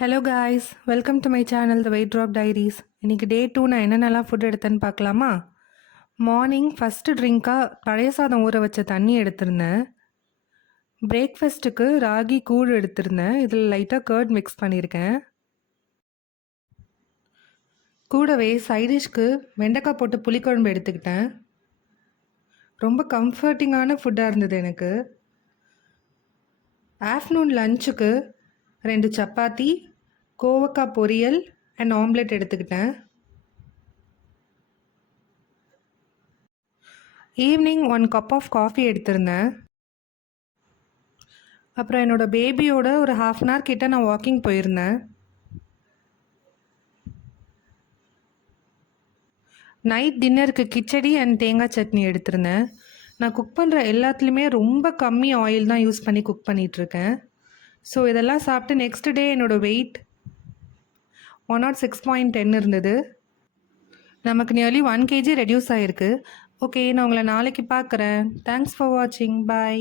Hello guys, welcome to my channel the weight drop diaries. இன்றைக்கி day 2 நான் என்னென்னலாம் food எடுத்தேன்னு பார்க்கலாமா? மார்னிங் ஃபஸ்ட்டு ட்ரிங்காக பழைய சாதம் ஊற வச்ச தண்ணி எடுத்திருந்தேன். பிரேக்ஃபாஸ்ட்டுக்கு ராகி கூழ் எடுத்திருந்தேன். இதில் லைட்டாக கர்ட் மிக்ஸ் பண்ணியிருக்கேன். கூடவே சைடிஷ்க்கு வெண்டைக்காய் போட்டு புளிக்குழம்பு எடுத்துக்கிட்டேன். ரொம்ப கம்ஃபர்டிங்கான ஃபுட்டாக இருந்தது எனக்கு. ஆஃப்டர்நூன் லஞ்சுக்கு 2 சப்பாத்தி, கோவக்காய் பொரியல் அண்ட் ஆம்லெட் எடுத்துக்கிட்டேன். ஈவினிங் 1 கப் ஆஃப் காஃபி எடுத்திருந்தேன். அப்புறம் என்னோடய பேபியோட ஒரு ½ அன் ஹவர் கிட்ட நான் வாக்கிங் போயிருந்தேன். நைட் டின்னருக்கு கிச்சடி அண்ட் தேங்காய் சட்னி எடுத்திருந்தேன். நான் குக் பண்ணுற எல்லாத்துலேயுமே ரொம்ப கம்மி ஆயில் தான் யூஸ் பண்ணி குக் பண்ணிகிட்ருக்கேன். ஸோ இதெல்லாம் சாப்பிட்டு நெக்ஸ்ட் டே என்னோடய வெயிட் 106.10 இருந்தது. நமக்கு நியர்லி 1 kg ரெடியூஸ் ஆகிருக்கு. ஓகே, நான் உங்களை நாளைக்கு பார்க்குறேன். தேங்க்ஸ் ஃபார் வாட்சிங். பாய்.